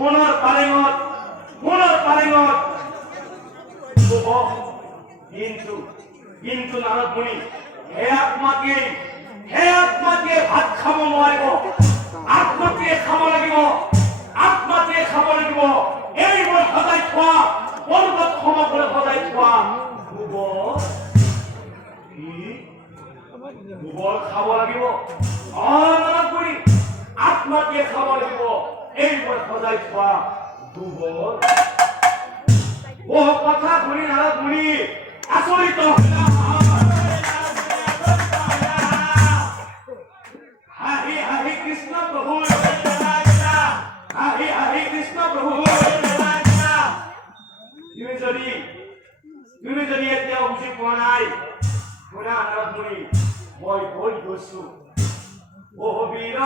মনৰ পালেঙত কিন্তু কিন্তু নাৰদ মুনি হে আত্মাকে ভাত খাব নোৱাৰিব, আত্মাকে খাব লাগিব, এই মই সজাই থোৱা পৰ্বত সমগ্ৰ সজাই থোৱা গোবৰ খাব লাগিব। নাৰদ মুনি আত্মাকে খাব লাগিব, এই মই সজাই থোৱা গোবৰ। কথা শুনি নাৰদ মুনি আচৰিত হাহি কৃষ্ণ প্ৰভু, হাহি কৃষ্ণ প্ৰভু। তুমি যদি এতিয়া বুজি পোৱা নাই, শুনা নাৰদ মুনি, মই কৈ গৈছো বীৰ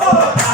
Oh!